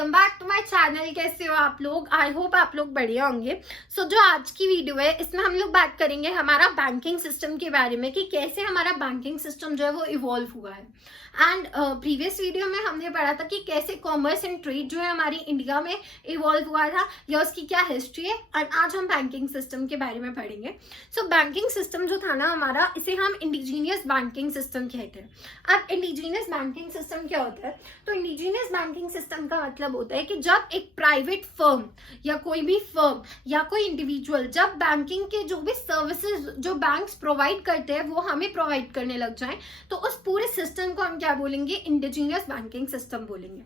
Welcome back to my channel. कैसे हो आप लोग? आई होप आप लोग बढ़िया होंगे। सो जो आज की वीडियो है इसमें हम लोग बात करेंगे हमारा बैंकिंग सिस्टम के बारे में कि कैसे हमारा बैंकिंग सिस्टम जो है वो इवॉल्व हुआ है। एंड प्रीवियस वीडियो में हमने पढ़ा था कि कैसे कॉमर्स एंड ट्रेड जो है हमारी इंडिया में इवॉल्व हुआ था या उसकी क्या हिस्ट्री है। और आज हम बैंकिंग सिस्टम के बारे में पढ़ेंगे। सो बैंकिंग सिस्टम जो था ना हमारा, इसे हम इंडिजीनियस बैंकिंग सिस्टम कहते हैं। अब इंडिजीनियस बैंकिंग सिस्टम क्या होता है? तो इंडिजीनियस बैंकिंग सिस्टम का मतलब होता है कि जब एक प्राइवेट फर्म या कोई भी फर्म या कोई इंडिविजुअल जब बैंकिंग के जो भी सर्विसेज जो बैंक्स प्रोवाइड करते हैं वो हमें प्रोवाइड करने लग जाएं, तो उस पूरे सिस्टम को हम क्या बोलेंगे? इंडिजीनियस बैंकिंग सिस्टम बोलेंगे।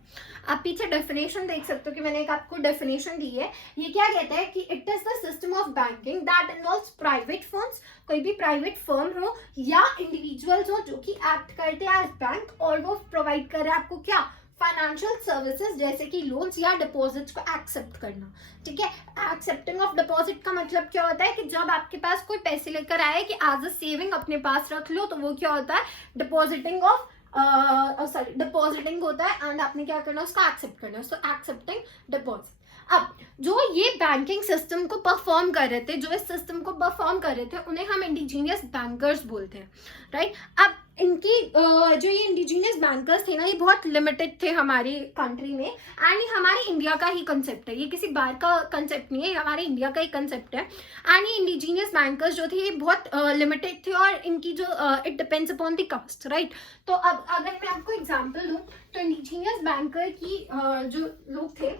आप पीछे डेफिनेशन देख सकते हो कि मैंने एक आपको डेफिनेशन दी है। ये क्या कहता है कि it is the system of banking that involves private firms, कोई भी प्राइवेट फर्म हो या इंडिविजुअल्स हो जो कि एक्ट करते हैं एज बैंक और वो प्रोवाइड कर रहे हैं आपको क्या? फाइनेंशियल सर्विसेज जैसे कि लोन्स या डिपॉजिट्स को एक्सेप्ट करना। ठीक है, एक्सेप्टिंग ऑफ डिपॉजिट का मतलब क्या होता है कि जब आपके पास कोई पैसे लेकर आए कि एज अ सेविंग अपने पास रख लो, तो वो क्या होता है? डिपॉजिटिंग ऑफ डिपॉजिटिंग होता है एंड आपने क्या करना है? उसको एक्सेप्ट करना है। सो एक्सेप्टिंग डिपॉजिट। अब जो ये बैंकिंग सिस्टम को परफॉर्म कर रहे थे, जो इस सिस्टम को परफॉर्म कर रहे थे, उन्हें हम इंडिजीनियस बैंकर्स बोलते हैं, राइट। अब इनकी जो ये इंडिजीनियस बैंकर्स थे ना, ये बहुत लिमिटेड थे हमारी कंट्री में एंड ये हमारे इंडिया का ही कंसेप्ट है। ये किसी बाहर का कंसेप्ट नहीं है, ये हमारे इंडिया का ही कंसेप्ट है। एंड ये इंडिजीनियस बैंकर्स जो थे ये बहुत लिमिटेड थे और इनकी जो it depends upon the caste, right. तो अब अगर मैं आपको एग्जाम्पल दूँ तो इंडिजीनियस बैंकर की जो लोग थे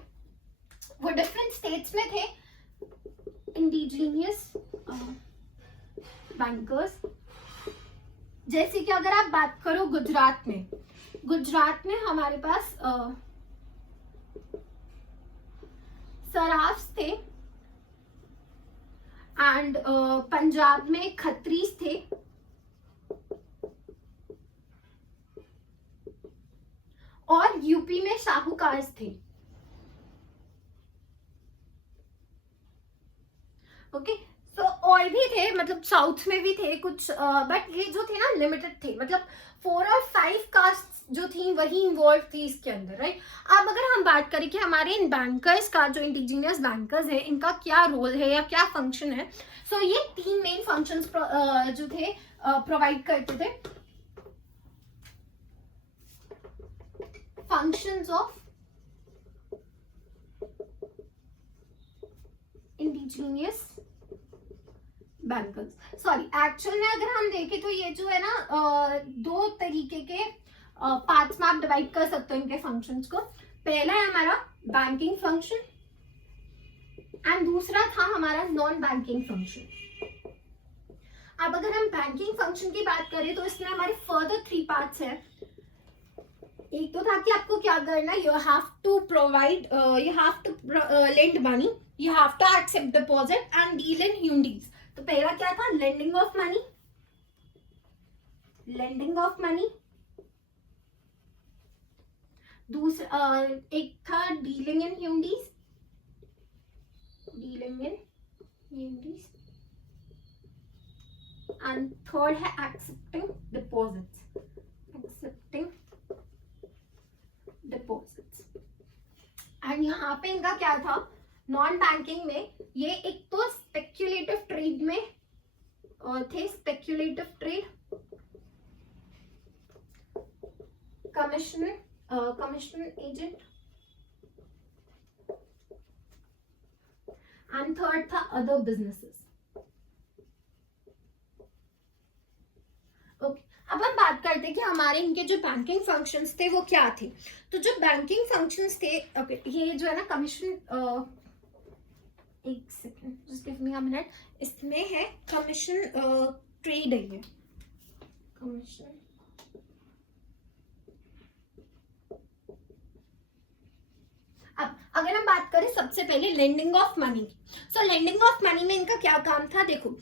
वो डिफरेंट स्टेट्स में थे। इंडिजीनियस बैंकर्स जैसे कि अगर आप बात करो गुजरात में हमारे पास सराफ्स थे एंड पंजाब में खत्रीस थे और यूपी में शाहूकार्स थे। ओके, तो और भी थे, मतलब साउथ में भी थे कुछ, बट ये जो थे ना लिमिटेड थे, मतलब 4 और 5 कास्ट जो थी वही इन्वॉल्व थी इसके अंदर, राइट। अब अगर हम बात करें कि हमारे इन बैंकर्स का, जो इंडिजीनियस बैंकर्स है, इनका क्या रोल है या क्या फंक्शन है, सो ये 3 मेन फंक्शंस जो थे प्रोवाइड करते थे। Functions of indigenous bankers. Sorry, actual में अगर हम देखें तो ये जो है ना 2 तरीके के पार्ट्स में आप डिवाइड कर सकते हो इनके फंक्शंस को। पहला है हमारा बैंकिंग फंक्शन एंड दूसरा था हमारा नॉन बैंकिंग फंक्शन। अब अगर हम बैंकिंग फंक्शन की बात करें तो इसमें हमारे फर्दर 3 पार्ट्स है। एक तो था कि आपको क्या करना, you have to provide, you have to lend money, you have to accept deposit and deal in hundis. तो पहला क्या था? Lending of money. दूसरा एक था dealing in hundis and third है एक्सेप्टिंग डिपॉजिट्स। एंड यहाँ पे इनका क्या था? नॉन बैंकिंग में ये एक तो स्पेक्यूलेटिव ट्रेड में थे, speculative trade, commission agent and third था अदर बिजनेसेस। ओके, अब हम बात करते हैं कि हमारे इनके जो बैंकिंग फंक्शंस थे वो क्या थे। तो जो बैंकिंग फंक्शंस थे, ओके, ये जो है ना कमीशन, एक second, just give me a minute. इसमें है कमीशन ट्रेड है, ये कमीशन। अब अगर हम बात करें सबसे पहले lending of money, so lending of money में इनका क्या काम था, देखो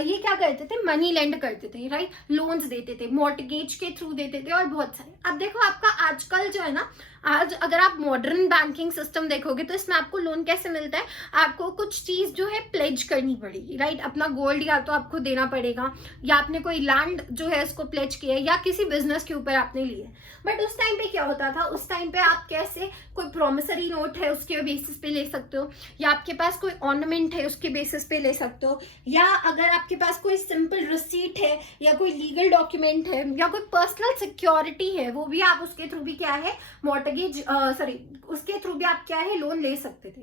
ये क्या करते थे, मनी लेंड करते थे, राइट, लोन्स देते थे, मॉर्टगेज के थ्रू देते थे और बहुत सारे। अब देखो आपका आजकल जो है ना, आज अगर आप मॉडर्न बैंकिंग सिस्टम देखोगे तो इसमें आपको लोन कैसे मिलता है, आपको कुछ चीज जो है प्लेज करनी पड़ेगी, राइट, अपना गोल्ड या तो आपको देना पड़ेगा, या आपने कोई लैंड जो है उसको प्लेज किया है, या किसी बिजनेस के ऊपर आपने लिए। बट उस टाइम पे क्या होता था, उस टाइम पे आप कैसे, कोई प्रोमिसरी नोट है उसके बेसिस पे ले सकते हो, या आपके पास कोई ऑर्नामेंट है उसके बेसिस पे ले सकते हो, या अगर आपके पास कोई सिंपल रिसीट है या कोई लीगल डॉक्यूमेंट है या कोई पर्सनल सिक्योरिटी है, वो भी आप उसके थ्रू भी क्या है, मॉर्टगेज उसके थ्रू भी आप क्या है, लोन ले सकते थे।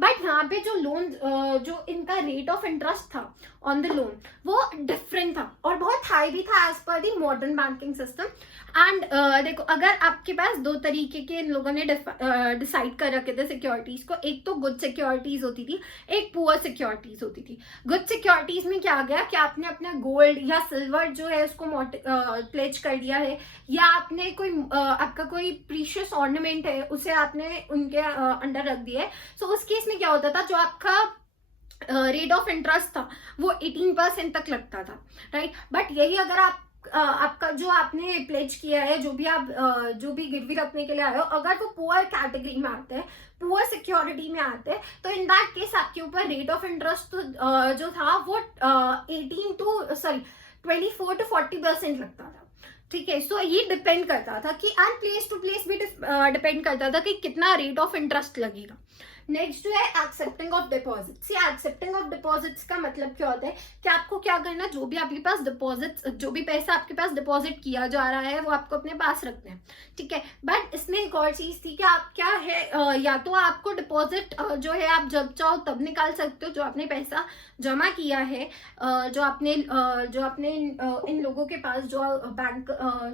बट यहाँ पे जो लोन जो इनका रेट ऑफ इंटरेस्ट था ऑन द लोन वो डिफरेंट था और बहुत हाई भी था as per the modern banking system. And देखो अगर आपके पास दो तरीके के इन लोगों ने डिसाइड कर रखे थे सिक्योरिटीज को, एक तो गुड सिक्योरिटीज होती थी, एक पुअर सिक्योरिटीज होती थी। गुड सिक्योरिटीज में क्या गया कि आपने अपना गोल्ड या सिल्वर जो है उसको प्लेज कर दिया है, या आपने कोई आपका कोई प्रीशियस ऑर्नामेंट है उसे आपने उनके अंडर रख दिया है। सो उस केस में क्या होता था, जो आपका रेट ऑफ इंटरेस्ट था वो 18% तक लगता था, राइट। बट यही अगर आपका जो आपने प्लेज किया है, जो भी गिरवी रखने के लिए आए हो, अगर वो पुअर कैटेगरी में आते हैं, पुअर सिक्योरिटी में आते हैं, तो इन दैट केस आपके ऊपर रेट ऑफ इंटरेस्ट जो था वो 24 to 40% लगता था, ठीक है। सो ये डिपेंड करता था कि एंड प्लेस टू प्लेस भी डिपेंड करता था कि कितना रेट ऑफ इंटरेस्ट लगेगा। नेक्स्ट जो है एक्सेप्टिंग ऑफ डिपॉजिट्स। ये एक्सेप्टिंग ऑफ डिपॉजिट्स का मतलब क्या होता है कि आपको क्या करना, जो भी आपके पास डिपॉजिट्स, जो भी पैसा आपके पास डिपॉजिट किया जा रहा है वो आपको अपने पास रखना है, ठीक है। बट इसमें एक और चीज थी कि आप क्या है, या तो आपको डिपॉजिट जो है आप जब चाहो तब निकाल सकते हो, जो आपने पैसा जमा किया है, जो आपने इन लोगों के पास जो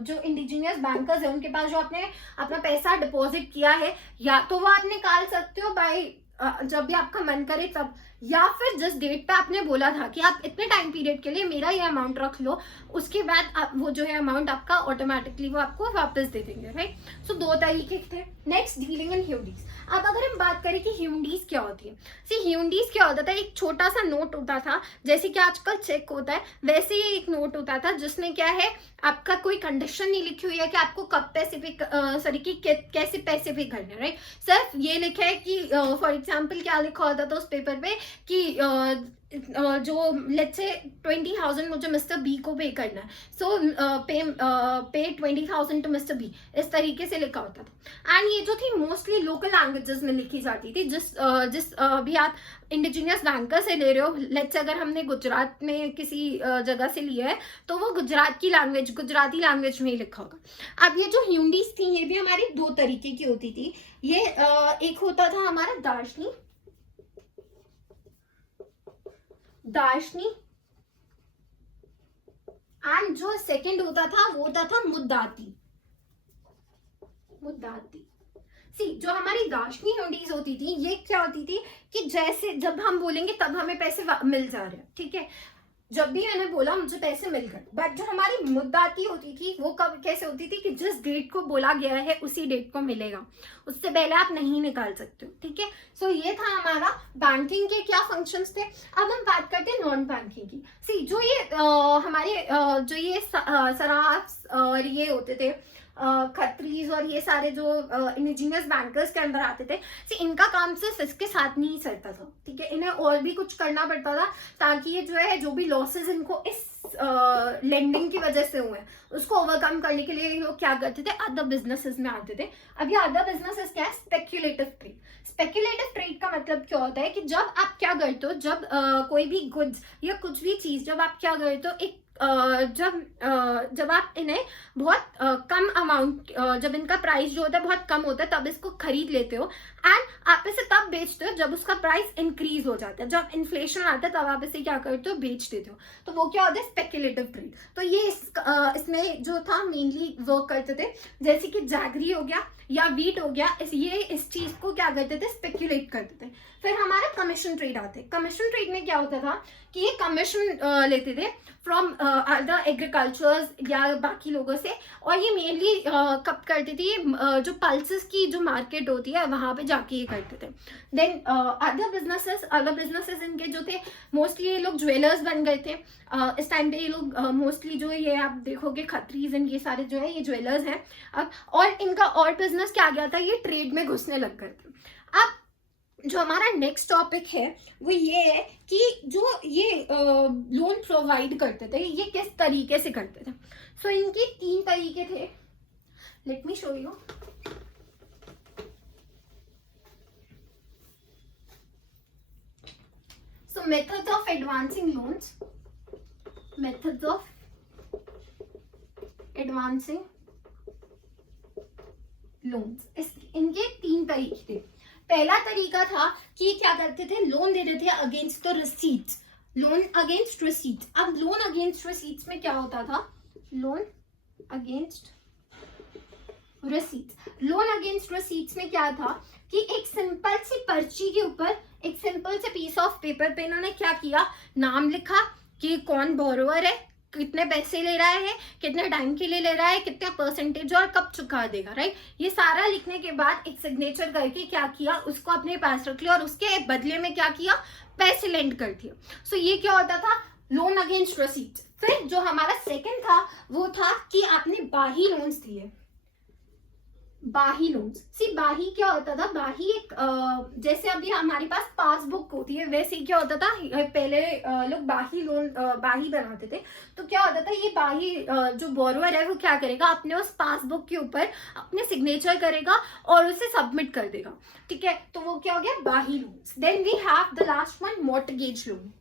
जो इंडिजिनियस बैंकर्स है उनके पास जो आपने अपना पैसा डिपॉजिट किया है, या तो वो आप निकाल सकते हो बाय जब भी आपका मन करे तब, या फिर जिस डेट पे आपने बोला था कि आप इतने टाइम पीरियड के लिए मेरा ये अमाउंट रख लो, उसके बाद आप वो जो है अमाउंट आपका ऑटोमेटिकली वो आपको वापस दे देंगे, राइट। सो दो तरीके थे। Next dealing in hundis. अब अगर हम बात करें कि ह्यूंडीज क्या होती है, सी ह्यूंडीज क्या होता था, एक छोटा सा नोट होता था, जैसे कि आजकल चेक होता है वैसे ही एक नोट होता था, जिसमें क्या है आपका कोई कंडीशन नहीं लिखी हुई है कि आपको कब पैसे पे कैसे पैसे पे करने, राइट। सिर्फ ये लिखा है कि फॉर एग्जाम्पल क्या लिखा होता था उस पेपर पे कि जो लेट्स से 20,000 मुझे मिस्टर बी को पे करना है, सो पे 20,000 टू मिस्टर बी, इस तरीके से लिखा होता था। एंड ये जो थी मोस्टली लोकल लैंग्वेजेस में लिखी जाती थी, जिस भी आप इंडिजिनियस बैंकर से ले रहे हो, लेट्स से अगर हमने गुजरात में किसी जगह से लिया है तो वो गुजराती लैंग्वेज में ही लिखा होगा। अब ये जो ह्यूंडीज थी ये भी हमारी दो तरीके की होती थी। ये एक होता था हमारा दार्शनी एंड जो सेकंड होता था वो होता था मुद्दाती। जो हमारी दार्शनी ह्यूंडीज होती थी ये क्या होती थी कि जैसे जब हम बोलेंगे तब हमें पैसे मिल जा रहे हैं, ठीक है, जब भी मैंने बोला मुझे पैसे मिल गए। बट जो हमारी मुद्दाती होती थी वो कब कैसे होती थी कि जिस डेट को बोला गया है उसी डेट को मिलेगा, उससे पहले आप नहीं निकाल सकते हो, ठीक है। सो ये था हमारा बैंकिंग के क्या फंक्शंस थे। अब हम बात करते हैं नॉन बैंकिंग की। सी जो ये हमारे जो ये सराफ्स और ये होते थे खत्रीज और ये सारे जो इंडिजिनियस बैंकर्स के अंदर आते थे, इनका काम सिर्फ इसके साथ नहीं चलता था, ठीक है, इन्हें और भी कुछ करना पड़ता था ताकि ये जो है जो भी लॉसेस इनको इस लेंडिंग की वजह से हुए उसको ओवरकम करने के लिए ये लोग क्या करते थे, अदर बिजनेसेस में आते थे। अब ये अदर बिजनेसेस क्या है, स्पेक्यूलेटिव ट्रेड का मतलब क्या होता है कि जब आप क्या करते हो, जब कोई भी गुड्स या कुछ भी चीज जब आप क्या करते हो, एक जब आप इन्हें बहुत कम अमाउंट, जब इनका प्राइस जो होता है बहुत कम होता है तब इसको खरीद लेते हो, एंड आप इसे तब बेचते हो जब उसका प्राइस इंक्रीज हो जाता है, जब इन्फ्लेशन आता है तब आप इसे क्या करते हो, बेच देते हो। तो वो क्या होता है, स्पेक्यूलेटिव ट्रेड। तो ये इसमें जो था मेनली वर्क करते थे, जैसे कि जैगरी हो गया या वीट हो गया, ये इस चीज को क्या करते थे, स्पेक्यूलेट करते थे। फिर हमारा कमीशन ट्रेड आते। कमीशन ट्रेड में क्या होता था कि ये कमीशन लेते थे फ्रॉम अदर एग्रीकल्चर्स या बाकी लोगों से, और ये मेनली कब करते थे, जो पल्सेस की जो मार्केट होती है वहाँ पे जाके ये करते थे. देन अदर बिजनेसेस इनके जो थे, मोस्टली ये लोग ज्वेलर्स बन गए थे. इस टाइम पे ये लोग मोस्टली जो ये आप देखोगे खत्रीज एंड ये सारे जो है ये ज्वेलर्स हैं अब. और इनका और बिजनेस क्या गया था, ये ट्रेड में घुसने लग गए थे. अब जो हमारा नेक्स्ट टॉपिक है वो ये है कि जो ये लोन प्रोवाइड करते थे ये किस तरीके से करते थे. सो इनके 3 तरीके थे. Let me show you. So methods of advancing loans, methods of advancing loans, इनके 3 तरीके थे. पहला तरीका था कि ये क्या करते थे, लोन दे देते थे against the receipts, loan against receipts. अब लोन अगेंस्ट रिसीट्स में क्या होता था, loan against receipts, loan against receipts में क्या था कि एक सिंपल सी पर्ची के ऊपर, एक सिंपल से पीस ऑफ पेपर पे इन्होंने क्या किया, नाम लिखा कि कौन बोरोवर है, कितने पैसे ले रहा है, कितने टाइम के लिए ले रहा है, कितना परसेंटेज और कब चुका देगा, राइट. ये सारा लिखने के बाद एक सिग्नेचर करके क्या किया, उसको अपने पास रख लिया और उसके बदले में क्या किया, पैसे लेंड कर दिया. सो ये क्या होता था, लोन अगेंस्ट रिसीट्स. फिर जो हमारा सेकंड था वो था कि आपने बाही लोन्स दिए, बाही लोन्स. सी बाही क्या होता था, बाही एक जैसे अभी हमारे पास पासबुक होती है वैसे ही क्या होता था, पहले लोग बाही लोन बाही बनाते थे. तो क्या होता था, ये बाही जो बोरोवर है वो क्या करेगा, अपने उस पासबुक के ऊपर अपने सिग्नेचर करेगा और उसे सबमिट कर देगा. ठीक है, तो वो क्या हो गया, बाही loans. Then we have the last one, mortgage loan.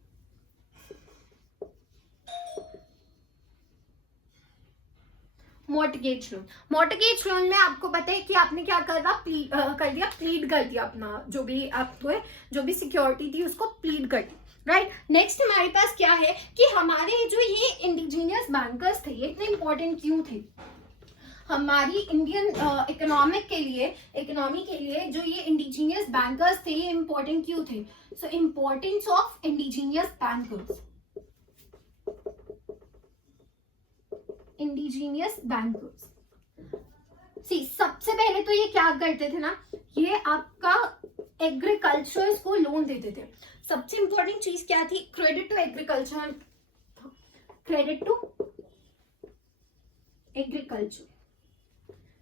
Mortgage loan, mortgage loan में आपको पता है कि आपने क्या प्लीड कर दिया अपना जो भी आपको है, जो भी सिक्योरिटी थी उसको प्लीड कर दी, राइट. नेक्स्ट हमारे पास क्या है कि हमारे जो ये इंडिजीनियस बैंकर्स थे ये इतने इंपॉर्टेंट क्यों थे हमारी इंडियन इकोनॉमी के लिए जो ये इंडिजीनियस बैंकर्स थे ये इंपॉर्टेंट क्यों थे. So importance of indigenous bankers, indigenous bankers. See सबसे पहले तो ये क्या करते थे ना, ये आपका एग्रीकल्चर्स को लोन देते थे. सबसे इंपॉर्टेंट चीज क्या थी, credit to agriculture, credit to agriculture.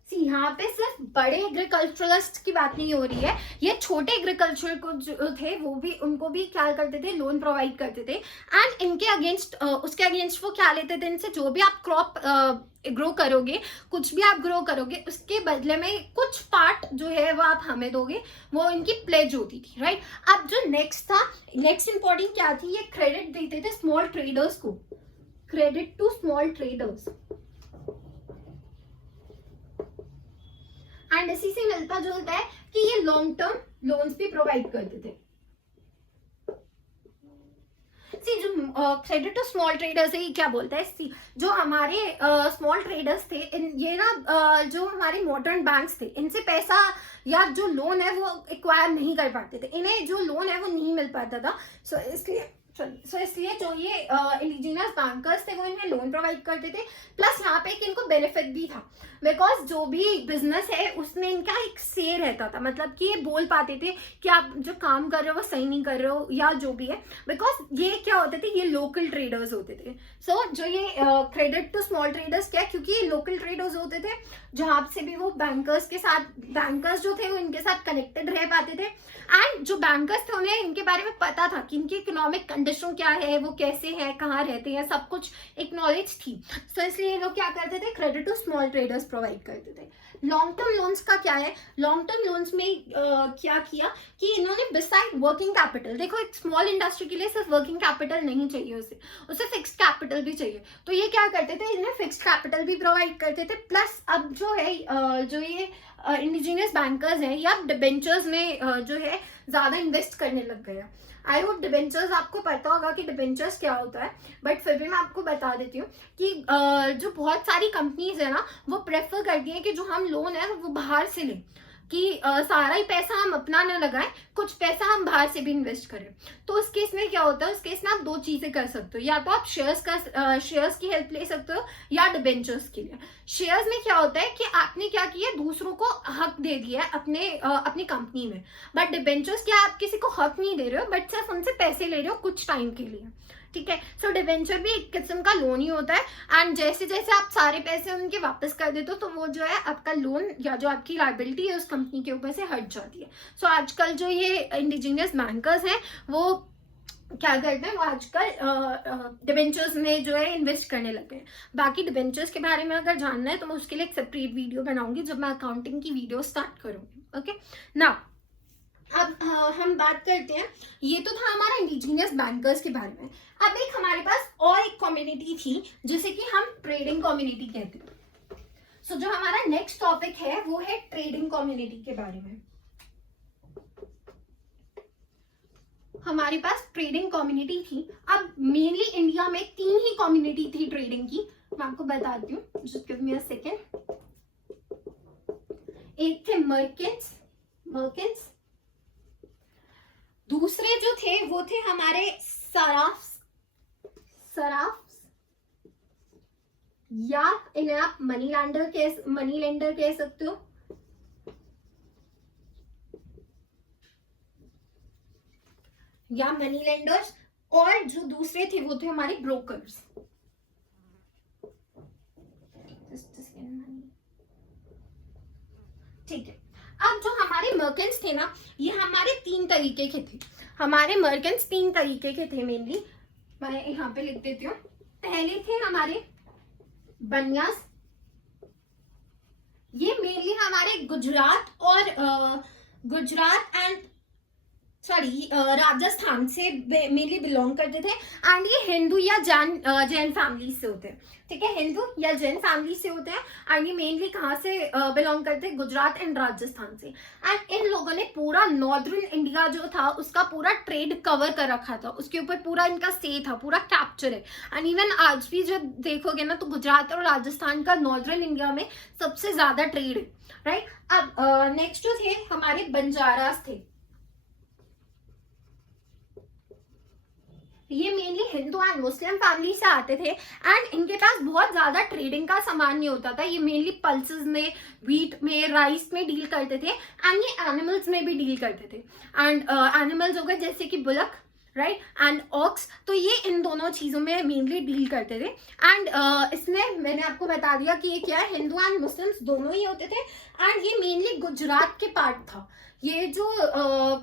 See यहाँ पे सिर्फ बड़े एग्रीकल्चरलिस्ट की बात नहीं हो रही है, ये छोटे एग्रीकल्चर को जो थे वो भी, उनको भी क्या करते थे, लोन प्रोवाइड करते थे. एंड इनके अगेंस्ट उसके अगेंस्ट वो क्या लेते थे, इनसे जो भी आप क्रॉप ग्रो करोगे, कुछ भी आप ग्रो करोगे उसके बदले में कुछ पार्ट जो है वो आप हमें दोगे, वो इनकी प्लेज होती थी, राइट. अब जो नेक्स्ट था, नेक्स्ट इंपॉर्टेंट क्या थी, ये क्रेडिट देते थे स्मॉल ट्रेडर्स को, credit to small traders. And इसी से मिलता जुलता है कि ये लॉन्ग टर्म लोन्स भी प्रोवाइड करते थे. सी जो क्रेडिट टू स्मॉल ट्रेडर्स है ये क्या बोलता है, सी जो हमारे स्मॉल ट्रेडर्स थे ये ना जो हमारे मॉडर्न बैंक्स थे इनसे पैसा या जो लोन है वो एक्वायर नहीं कर पाते थे, इन्हें जो लोन है वो नहीं मिल पाता था. सो इसलिए जो ये इंडिजिनस बैंकर्स थे वो इन्हें लोन प्रोवाइड करते थे. प्लस यहाँ पे एक इनको बेनिफिट भी था, बिकॉज जो भी बिजनेस है उसमें इनका एक से रहता था, मतलब कि ये बोल पाते थे कि आप जो काम कर रहे हो वो सही नहीं कर रहे हो या जो भी है, बिकॉज ये क्या होते थे, ये लोकल ट्रेडर्स होते थे. सो जो ये क्रेडिट टू स्मॉल ट्रेडर्स क्या, क्योंकि ये लोकल ट्रेडर्स होते थे जहाँ से भी वो बैंकर्स जो थे वो इनके साथ कनेक्टेड रह पाते थे. एंड जो बैंकर्स थे उन्हें इनके बारे में पता था कि इनकी इकोनॉमिक कंडीशन क्या है, वो कैसे है, कहाँ रहते हैं, सब कुछ एक नॉलेज थी. सो इसलिए ये लोग क्या करते थे, credit to small traders provide करते थे. लॉन्ग टर्म लोन्स का क्या है, लॉन्ग टर्म लोन्स में क्या किया कि इन्होंने बिसाइड वर्किंग कैपिटल, देखो एक स्मॉल इंडस्ट्री के लिए सिर्फ वर्किंग कैपिटल नहीं चाहिए, उसे फिक्स्ड कैपिटल भी चाहिए. तो ये क्या करते थे, इन्हें फिक्स्ड कैपिटल भी प्रोवाइड करते थे. प्लस अब जो है जो ये इंडिजिनियस बैंकर्स हैं या डिबेंचर्स में जो है ज्यादा इन्वेस्ट करने लग गए. आई होप डिबेंचर्स आपको पता होगा कि डिबेंचर्स क्या होता है, बट फिर भी मैं आपको बता देती हूँ कि जो बहुत सारी कंपनीज है ना वो प्रेफर करती हैं कि जो हम लोन है वो बाहर से लें. कि सारा ही पैसा हम अपना न लगाएं, कुछ पैसा हम बाहर से भी इन्वेस्ट करें। तो उस केस में क्या होता है, उस केस में आप दो चीजें कर सकते हो, या तो आप शेयर्स की हेल्प ले सकते हो या डिबेंचर्स के लिए। शेयर्स में क्या होता है कि आपने क्या किया, दूसरों को हक दे दिया है अपनी कंपनी में। बट डिबेंचर्स क्या, आप किसी को हक नहीं दे रहे हो, बट सिर्फ उनसे पैसे ले रहे हो कुछ टाइम के लिए, ठीक है। सो डिबेंचर भी एक किस्म का लोन ही होता है। एंड जैसे जैसे आप सारे पैसे उनके वापस कर देते हो, तो वो जो है आपका लोन या जो आपकी लायबिलिटी है उस कंपनी के ऊपर से हट जाती है। सो आजकल जो ये इंडिजीनियस बैंकर्स हैं वो क्या करते हैं, वो आजकल डिबेंचर्स में जो है इन्वेस्ट करने लगे हैं। बाकी डिबेंचर्स के बारे में अगर जानना है तो मैं उसके लिए एक सेपरेट वीडियो बनाऊंगी जब मैं अकाउंटिंग की वीडियो स्टार्ट करूंगी। ओके ना, अब हम बात करते हैं, ये तो था हमारा इंडिजीनियस बैंकर्स के बारे में। अब एक हमारे पास और एक कम्युनिटी थी जिसे कि हम ट्रेडिंग कम्युनिटी कहते हैं। सो जो हमारा नेक्स्ट टॉपिक है वो है ट्रेडिंग कम्युनिटी के बारे में। हमारे पास ट्रेडिंग कम्युनिटी थी। अब मेनली इंडिया में 3 ही कम्युनिटी थी ट्रेडिंग की, मैं आपको बताती हूँ, just give me a second. एक थे मर्केंट्स, दूसरे जो थे वो थे हमारे सराफ्स या इन्हें आप मनी लेंडर कह सकते हो। या मनी लेंडर्स, और जो दूसरे थे वो थे हमारे ब्रोकर्स। ठीक है, अब जो हमारे मर्केंट्स थे ना, ये हमारे 3 तरीके के थे। हमारे मर्केंट्स 3 तरीके के थे मेनली, मैं यहाँ पे लिख देती हूँ। पहले थे हमारे बनियास, ये मेनली हमारे गुजरात एंड राजस्थान से मेनली बिलोंग करते थे। एंड ये हिंदू या जैन फैमिली से होते हैं, ठीक है, हिंदू या जैन फैमिली से होते हैं। एंड ये मेनली कहाँ से बिलोंग करते हैं, गुजरात एंड राजस्थान से। एंड इन लोगों ने पूरा नॉर्दर्न इंडिया जो था उसका पूरा ट्रेड कवर कर रखा था, उसके ऊपर पूरा इनका स्टे था, पूरा कैप्चर है। एंड इवन आज भी जब देखोगे ना तो गुजरात और राजस्थान का नॉर्दर्न इंडिया में सबसे ज्यादा ट्रेड है, राइट। अब नेक्स्ट जो थे हमारे बंजारास थे, ये mainly Hindu and Muslim family से आते थे। एंड इनके पास बहुत ज्यादा ट्रेडिंग का सामान नहीं होता था, ये मेनली पल्सेस में, व्हीट में, राइस में डील करते थे। एंड ये एनिमल्स में भी डील करते थे। एंड एनिमल्स हो गए जैसे कि बुलक, राइट, एंड ऑक्स, तो ये इन दोनों चीजों में मेनली डील करते थे। एंड इसमें मैंने आपको बता दिया कि ये क्या है, हिंदू एंड मुस्लिम्स दोनों ही होते थे। एंड ये मेनली गुजरात के पार्ट था, ये जो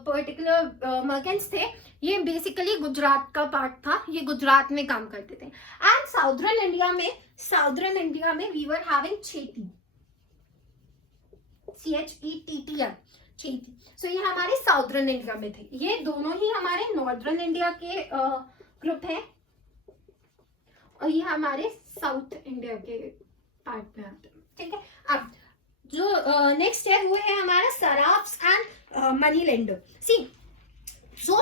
पर्टिकुलर मर्केंट्स थे ये बेसिकली गुजरात का पार्ट था, ये गुजरात में काम करते थे। एंड साउदर्न इंडिया में वी वर हैविंग खेती, CHETTI, खेती। सो ये हमारे साउदर्न इंडिया में थे। ये दोनों ही हमारे नॉर्दर्न इंडिया के ग्रुप हैं, और ये हमारे साउथ इंडिया के पार्ट में आते हैं, ठीक है। अब जो नेक्स्ट है वो है हमारा सराफ्स एंड मनी लेंडर। सी जो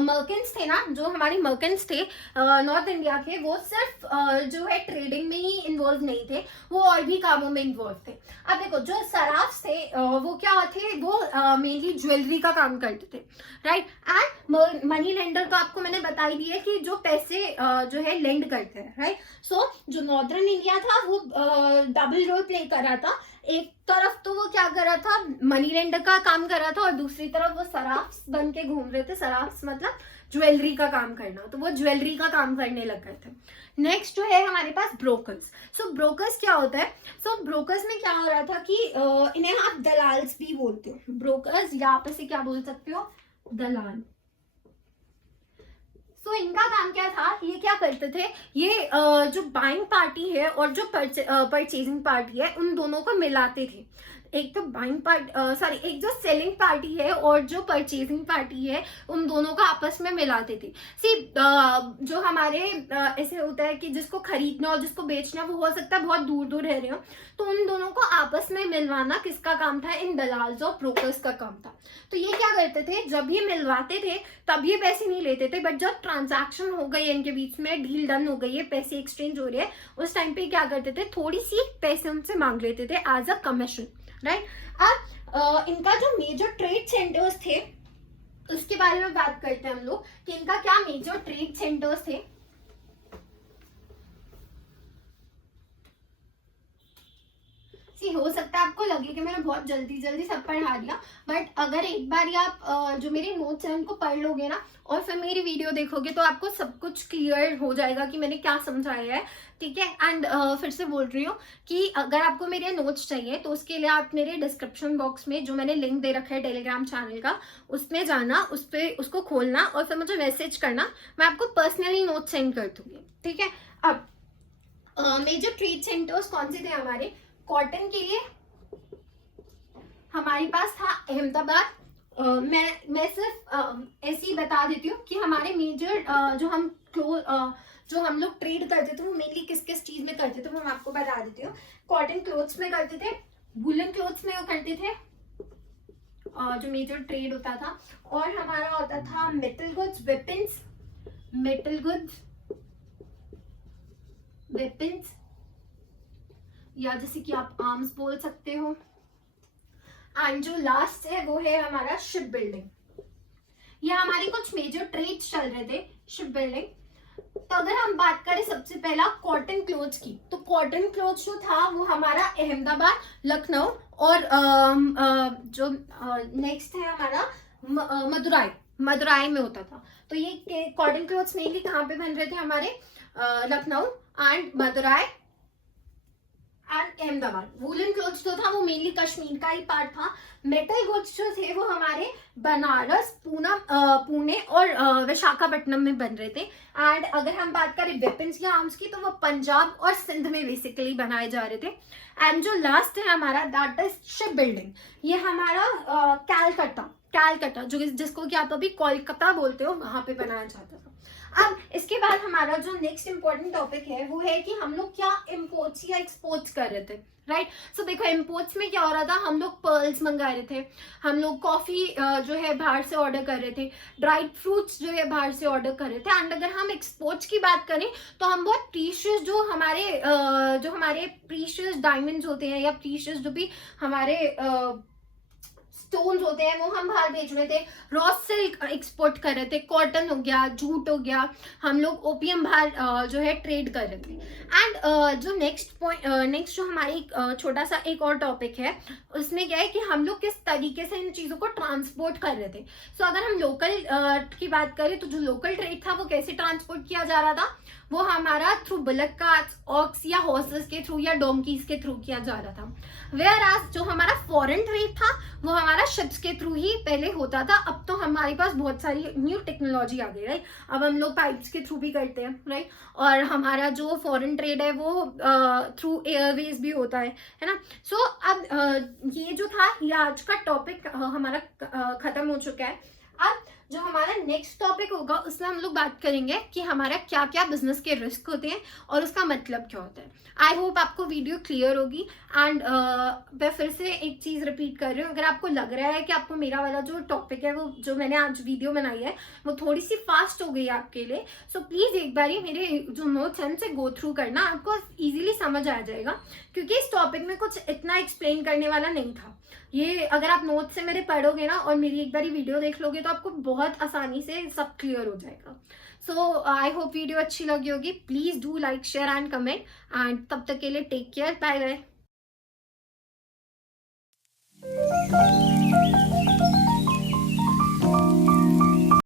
मर्केंट्स थे ना, जो हमारे मर्केंट्स थे नॉर्थ इंडिया के, वो सिर्फ जो है ट्रेडिंग में ही इन्वॉल्व नहीं थे, वो और भी कामों में इन्वॉल्व थे। अब देखो जो सराफ्स थे वो क्या थे, वो मेनली ज्वेलरी का काम करते थे, राइट। एंड मनी लेंडर तो आपको मैंने बता ही दिया कि जो पैसे जो है लेंड करते हैं, राइट। सो जो नॉर्दर्न इंडिया था वो डबल रोल प्ले कर रहा था। एक तरफ तो वो क्या कर रहा था, मनी लेंडर का काम कर रहा था, और दूसरी तरफ वो सराफ्स बन के घूम रहे थे। सराफ्स मतलब ज्वेलरी का काम करना, तो वो ज्वेलरी का काम करने लग गए थे। नेक्स्ट जो है हमारे पास ब्रोकर्स। सो ब्रोकर्स क्या होता है, सो ब्रोकर्स में क्या हो रहा था कि इन्हें आप दलाल्स भी बोलते हो, ब्रोकर्स या आप इसे क्या बोल सकते हो, दलाल। तो इनका काम क्या था, ये क्या करते थे, ये जो बाइंग पार्टी है और जो परचेजिंग पार्टी है उन दोनों को मिलाते थे। एक तो एक जो सेलिंग पार्टी है और जो परचेजिंग पार्टी है उन दोनों को आपस में मिलाते थे। जो हमारे ऐसे होता है कि जिसको खरीदना और जिसको बेचना वो हो सकता है बहुत दूर दूर रह रहे हो, तो उन दोनों को आपस में मिलवाना किसका काम था, इन दलाल्स और ब्रोकर्स का काम था। तो ये क्या करते थे, जब ये मिलवाते थे तब ये पैसे नहीं लेते थे, बट जब ट्रांजैक्शन हो गई इनके बीच में, डील डन हो गई है, पैसे एक्सचेंज हो रहे हैं, उस टाइम पे क्या करते थे, थोड़ी सी पैसे उनसे मांग लेते थे एज अ कमीशन, राइट। अब इनका जो मेजर ट्रेड सेंटर्स थे उसके बारे में बात करते हैं हम लोग कि इनका क्या मेजर ट्रेड सेंटर्स थे। हो सकता है आपको लगे कि मैंने बहुत जल्दी जल्दी सब पढ़ा दिया, बट अगर एक बार आप जो मेरे नोट्स हैं उनको पढ़ लोगे ना और फिर मेरी वीडियो देखोगे तो आपको सब कुछ क्लियर हो जाएगा कि मैंने क्या समझाया है, ठीक है। एंड फिर से बोल रही हूँ कि अगर आपको मेरे नोट्स चाहिए तो उसके लिए आप मेरे डिस्क्रिप्शन बॉक्स में जो मैंने लिंक दे रखा है टेलीग्राम चैनल का, उसमें जाना, उस पर उसको खोलना और फिर मुझे मैसेज करना, मैं आपको पर्सनली नोट सेंड कर दूंगी, ठीक है। अब मेजर ट्रेड सेंटर्स कौन से थे हमारे? कॉटन के लिए हमारे पास था अहमदाबाद। मैं सिर्फ ऐसे ही बता देती हूँ कि हमारे मेजर जो हम लोग ट्रेड करते थे वो मेनली किस किस चीज में करते थे वो मैं आपको बता देती हूँ। कॉटन क्लोथ्स में करते थे, वुलन क्लोथ्स में वो करते थे जो मेजर ट्रेड होता था, और हमारा होता था metal goods, weapons, metal goods, weapons, या जैसे कि आप आर्म्स बोल सकते हो। एंड जो लास्ट है वो है हमारा शिप बिल्डिंग। ये हमारे कुछ मेजर ट्रेड्स चल रहे थे शिप बिल्डिंग। तो अगर हम बात करें सबसे पहला कॉटन क्लोथ्स की, तो कॉटन क्लोथ्स जो था वो हमारा अहमदाबाद, लखनऊ और जो नेक्स्ट है हमारा मदुराई में होता था। तो ये कॉटन क्लोथ्स मेनली कहाँ पे बन रहे थे? हमारे Lucknow and Madurai and Ahmedabad. Woollen clothes जो था वो मेनली कश्मीर का ही पार्ट था। मेटल गुड्स जो थे वो हमारे बनारस, पुणे और विशाखापट्टनम में बन रहे थे। एंड अगर हम बात करें वेपन्स या आर्म्स की तो वो पंजाब और सिंध में बेसिकली बनाए जा रहे थे। एंड जो लास्ट है हमारा दैट इज शिप बिल्डिंग। ये हमारा कैलकटा जिसको कि आप अभी कोलकाता बोलते हो, वहां पे बनाया जाता था। अब इसके बाद हमारा जो नेक्स्ट इंपॉर्टेंट टॉपिक है वो है कि हम लोग क्या इम्पोर्ट्स या एक्सपोर्ट्स कर रहे थे, राइट। सो देखो इम्पोर्ट्स में क्या हो रहा था, हम लोग पर्ल्स मंगा रहे थे, हम लोग कॉफी जो है बाहर से ऑर्डर कर रहे थे, ड्राइड फ्रूट्स जो है बाहर से ऑर्डर कर रहे थे। एंड अगर हम एक्सपोर्ट्स की बात करें तो हम बहुत प्रीशियस जो हमारे प्रीशियस डायमंड्स होते हैं या प्रीशियस जो भी हमारे स्टोन्स होते हैं वो हम बाहर बेच रहे थे। रॉ सिल्क एक्सपोर्ट कर रहे थे, कॉटन हो गया, जूट हो गया, हम लोग ओपियम बाहर जो है ट्रेड कर रहे थे। एंड जो नेक्स्ट जो हमारी छोटा सा एक और टॉपिक है उसमें क्या है कि हम लोग किस तरीके से इन चीज़ों को ट्रांसपोर्ट कर रहे थे। सो अगर हम लोकल की बात करें तो जो लोकल ट्रेड था वो कैसे ट्रांसपोर्ट किया जा रहा था? वो हमारा थ्रू बुलक कार्ट्स, ऑक्स या हॉर्सेस के थ्रू या डोंकीज के थ्रू किया जा रहा था। वेयर एज जो हमारा फॉरेन ट्रेड था वो हमारा शिप्स के थ्रू ही पहले होता था। अब तो हमारे पास बहुत सारी न्यू टेक्नोलॉजी आ गई, राइट। अब हम लोग पाइप्स के थ्रू भी करते हैं, राइट। और हमारा जो फॉरेन ट्रेड है वो थ्रू एयरवेज भी होता है ना। सो अब ये जो था ये आज का टॉपिक हमारा खत्म हो चुका है। अब जो हमारा नेक्स्ट टॉपिक होगा उसमें हम लोग बात करेंगे कि हमारा क्या क्या बिजनेस के रिस्क होते हैं और उसका मतलब क्या होता है। आई होप आपको वीडियो क्लियर होगी। एंड मैं फिर से एक चीज़ रिपीट कर रही हूँ, अगर आपको लग रहा है कि आपको मेरा वाला जो टॉपिक है वो जो मैंने आज वीडियो बनाई है वो थोड़ी सी फास्ट हो गई है आपके लिए, सो प्लीज़ एक बार मेरे जो नोट्स हैं उनसे गो थ्रू करना, आपको ईजिली समझ आ जाएगा। क्योंकि इस टॉपिक में कुछ इतना एक्सप्लेन करने वाला नहीं था। ये अगर आप नोट से मेरे पढ़ोगे ना और मेरी एक बार वीडियो देख लोगे तो आपको बहुत आसानी से सब क्लियर हो जाएगा। सो आई होप वीडियो अच्छी लगी होगी। Please do like, share and comment. And तब तक के लिए टेक केयर, बाय बाय।